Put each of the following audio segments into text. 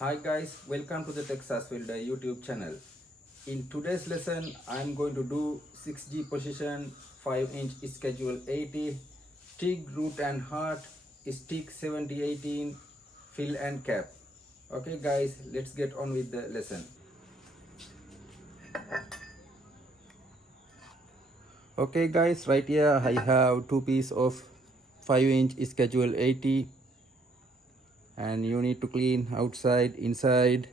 Hi guys, welcome to the Texas Welder YouTube channel. In today's lesson, I'm going to do 6G position, 5-inch schedule 80, stick root and heart, stick 7018, fill and cap. Okay guys, let's get on with the lesson. Okay guys, right here I have two pieces of 5-inch schedule 80, and you need to clean outside, inside.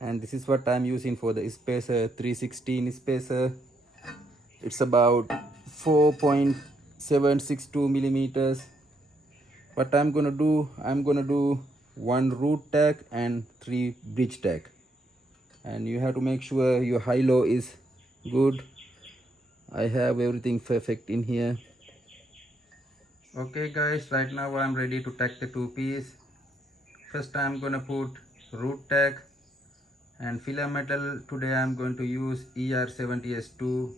And this is what I'm using for the spacer, 316 spacer. It's about 4.762 millimeters. What I'm gonna do one root tack and three bridge tack, and you have to make sure your high-low is good. I have everything perfect in here. Okay guys, right now I'm ready to tack the two piece. First I'm gonna put root tack and filler metal. Today I'm going to use ER70S2.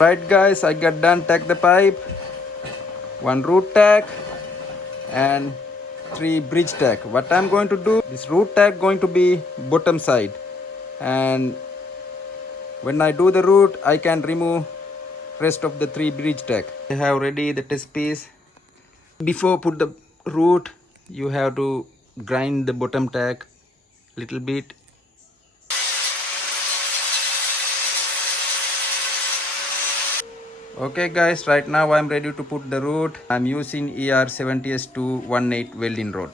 Right guys, I got done tack the pipe, one root tack and three bridge tack. What I'm going to do, this root tack going to be bottom side, and when I do the root I can remove rest of the three bridge tack. I have ready the test piece. Before put the root, you have to grind the bottom tack little bit. Okay guys, right now I'm ready to put the root. I'm using ER70S218 welding rod.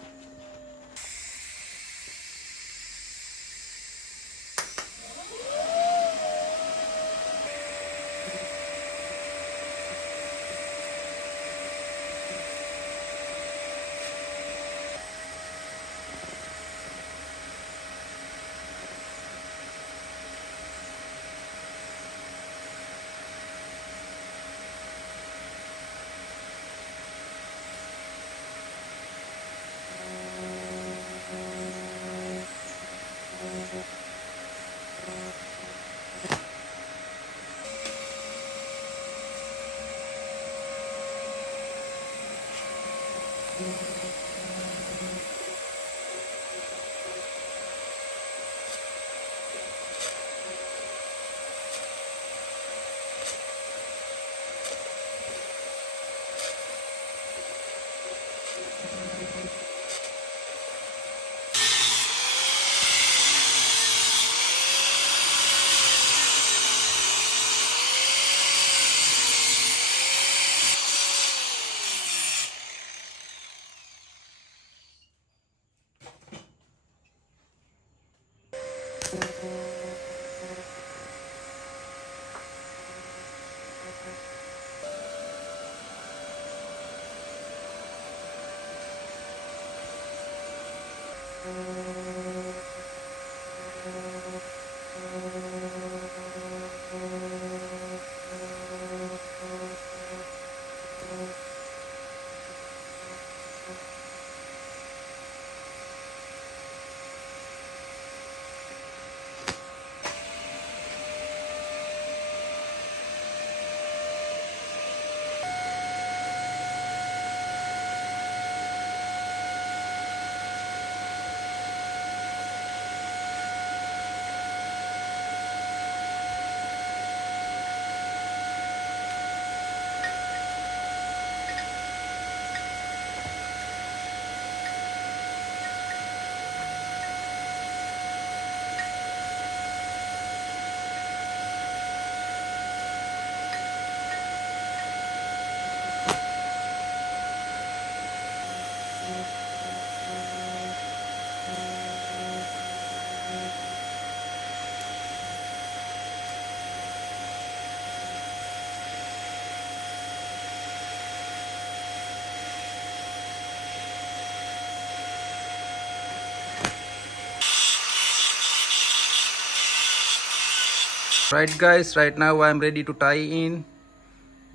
Right guys, right now I'm ready to tie in.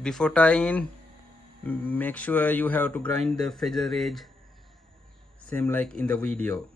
Before tying, make sure you have to grind the feather edge same like in the video.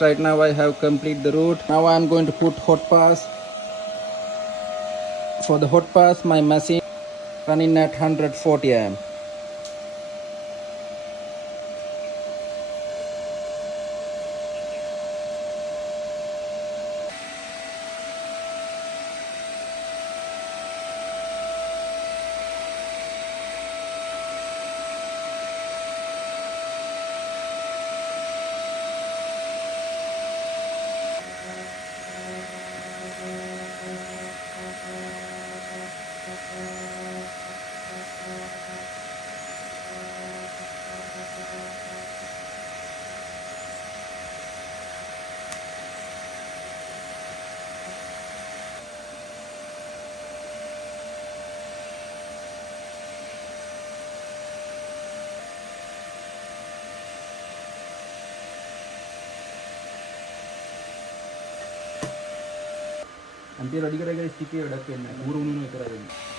Right now I have complete the route. Now I am going to put hot pass. For the hot pass, my machine running at 140 amp. Until ready करेगा sticky अड़क के ना पूरा उन्होंने करा देंगे.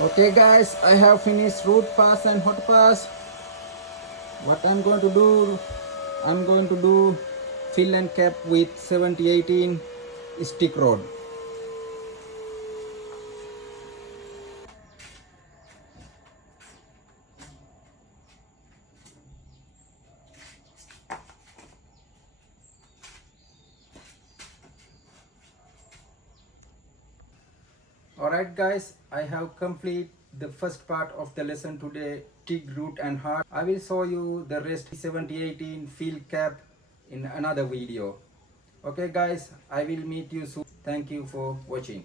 Okay guys, I have finished root pass and hot pass. What I'm going to do, fill and cap with 70-18 stick rod. Alright guys, I have complete the first part of the lesson today, TIG, root and heart. I will show you the rest 70-18 fill cap in another video. Okay guys, I will meet you soon. Thank you for watching.